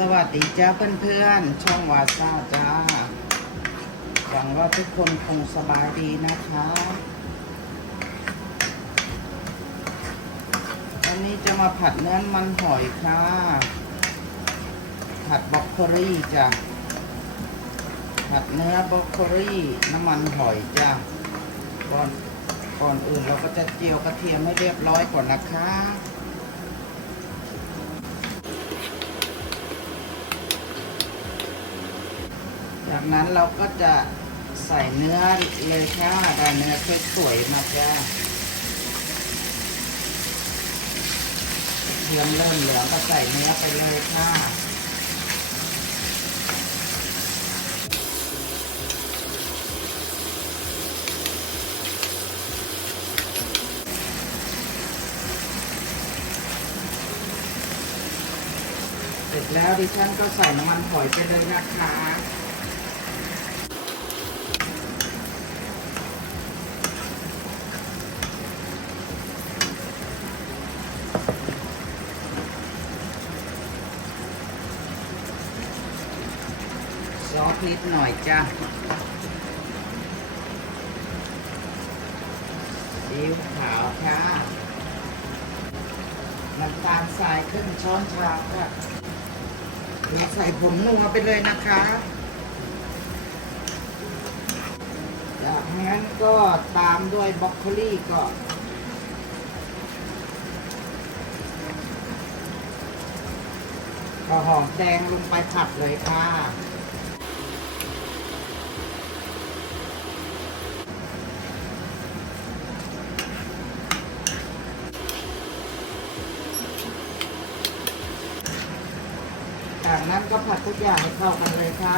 สวัสดีจ้าเพื่อนๆ ช่องวาซาจ้า หวังว่าทุกคนคงสบายดีนะคะ วันนี้จะมาผัดเนื้อมันหอยค่ะ ผัดบรอกโคลี่จ้ะ ผัดเนื้อบรอกโคลี่น้ำมันหอยจ้ะ ก่อนก่อนอื่นเราก็จะเจียวกระเทียมให้เรียบร้อยก่อนนะคะ จากนั้นเราก็จะใส่เนื้อเลยค่ะได้เนื้อสวยๆมาจ้าเทียมเริ่มเหลืองก็ใส่เนื้อไปเลยค่ะเสร็จแล้วดิฉันก็ใส่น้ำมันหอยไปเลยนะคะ ซอสนิดหน่อยจ้ะซีอิ๊วขาวค่ะน้ำตาลทรายครึ่งช้อนชาค่ะเราใส่ผงนัวไปเลยนะคะจากนั้นก็ตามด้วยบรอกโคลี่ก็ก็หอมแดงลงไปผัดเลยค่ะ จากนั้นก็ผัดทุกอย่างให้เข้ากันเลยค่ะ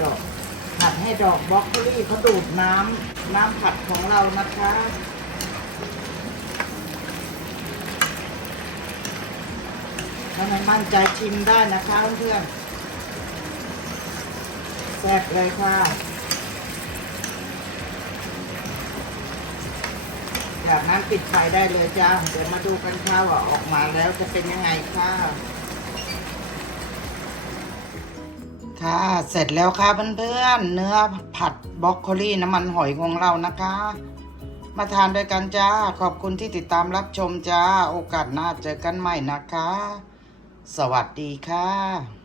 ดอกผัดให้ดอกบล็อกโคลี่เขาดูดน้ำน้ำผัดของเรานะคะถ้าไม่มั่นใจชิมได้นะคะเพื่อนแซ่บเลยค่ะ จากนั้นปิดไฟได้เลยจ้า เดี๋ยวมาดูกันค่ะว่าออกมาแล้วจะเป็นยังไงค่ะ ค่ะ เสร็จแล้วค่ะเพื่อนๆ เนื้อผัดบรอกโคลีน้ำมันหอยของเรานะคะ มาทานด้วยกันจ้า ขอบคุณที่ติดตามรับชมจ้า โอกาสหน้าเจอกันใหม่นะคะ สวัสดีค่ะ